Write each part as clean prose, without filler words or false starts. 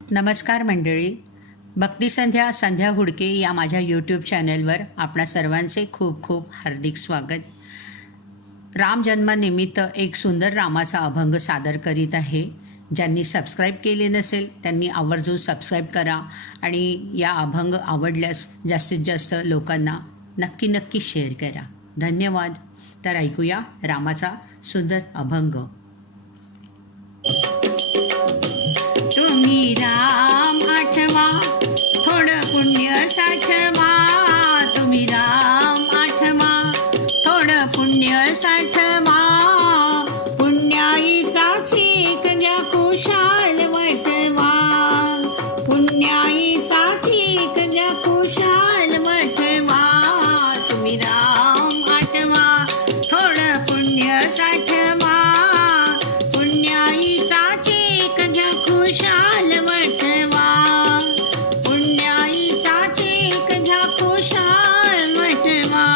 नमस्कार मंडळी. भक्तिसंध्या संध्या हुडके या माझ्या यूट्यूब चॅनलवर आपणा सर्वांचे खूप खूप हार्दिक स्वागत. रामजन्मानिमित्त एक सुंदर रामाचा अभंग सादर करीत आहे. ज्यांनी सबस्क्राईब केले नसेल त्यांनी आवर्जून सबस्क्राईब करा आणि या अभंग आवडल्यास जास्तीत जास्त लोकांना नक्की शेअर करा. धन्यवाद. तर ऐकूया रामाचा सुंदर अभंग. तुम्ही राम आठवा, थोडं पुण्य साठवा. तुम्ही राम आठवा, थोडं पुण्य साठवा. पुण्याईचा चीक द्या कुशाल वटवा. पुण्याईचा चीक द्या कुशाल वटवा. तुम्ही राम आठवा, थोडं पुण्य साठवा. पुण्याईचा चीक द्या कुशाल वटवा. पुण्याईचा चीक द्या कुशाल वटवा.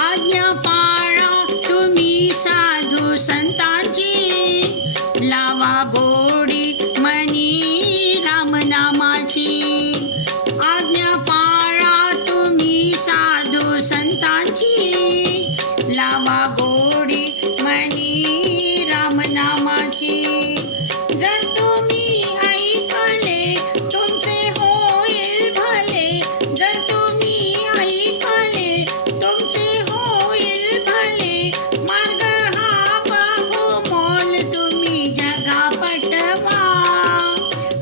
आज्ञा पाळा तुम्ही साधू संतांची. लावा गोडी मनी रामनामाची. आज्ञा पाळा तुम्ही साधू संतांची. लावा गोडी मनी रामनामाची. जर तुम्ही ऐकले तुमचे होईल भले. जर तुम्ही ऐकले तुमचे होईल भले. मार्ग हा बहुमोल तुम्ही जगा पटवा.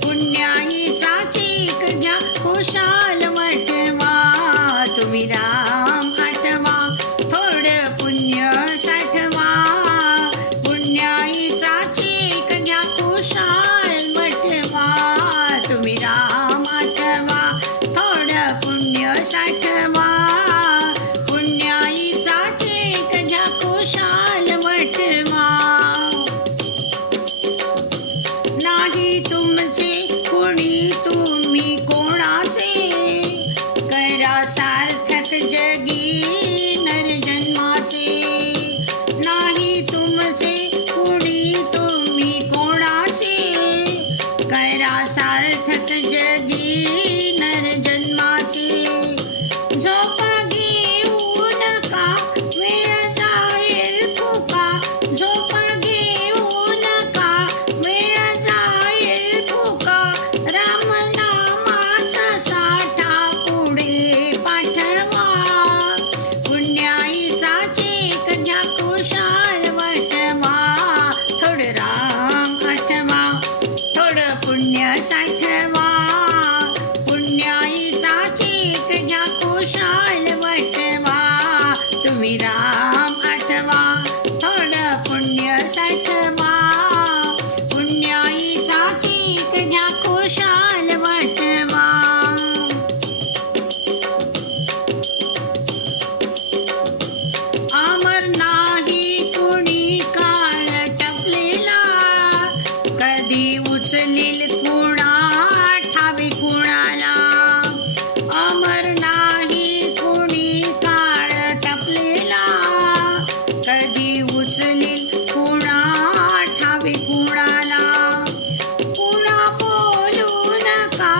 पुण्याईचा चीक घ्या कुशाल वटवा. तुम्ही राम आठवा, थोडं पुण्य साठवा. पुण्याईचा चीक घ्या कुशाल वटवा. तुम्ही राम आठवा, थोडं पुण्य साठवा. पुण्याईचा चीक घ्या कुशाल वटवा. नाही तुमचे कुणी तुम्ही कोणाचे. करा सार्थक जगी नरजन्माचे. नाही तुमचे कुणी तुम्ही कोणाचे. करा सार्थक जगी नरजन्माचे. झोप घेऊ नका वेळ जाईल फुका. झोप घेऊ नका वेळ जाईल फुका. रामनामाचा साठा पुढे पाठवा. पुण्याईचा चीक घ्या कुशाल वटवा. थोडं राम आठवा, थोडं पुण्य साठवा. पुण्याईचा चीक घ्या कुशाल वटवा. तुम्ही राम आठवा, थोडं पुण्य साठवा. पुण्याईचा चीक घ्या कुशाल वटवा. अमर नाही कुणी काळ टपलेला. कधी उचलील कुणा ठावी कुणाला. अमर नाही कुणी काळ टपलेला. कधी उचलील कुणा ठावी कुणाला. कुणा बोलू नका,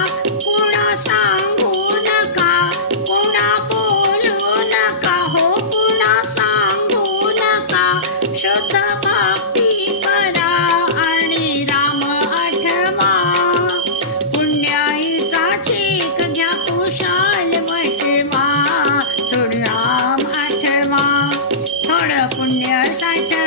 कुणा सांगू नका. कुणा बोलू नका, हो कुणा सांगू नका. शुद्ध भक्ती करा आणि राम आठवा. पुण्याईचा चीक घ्या कुशाल वटवा. थोडं राम आठवा, थोडं पुण्य साठवा.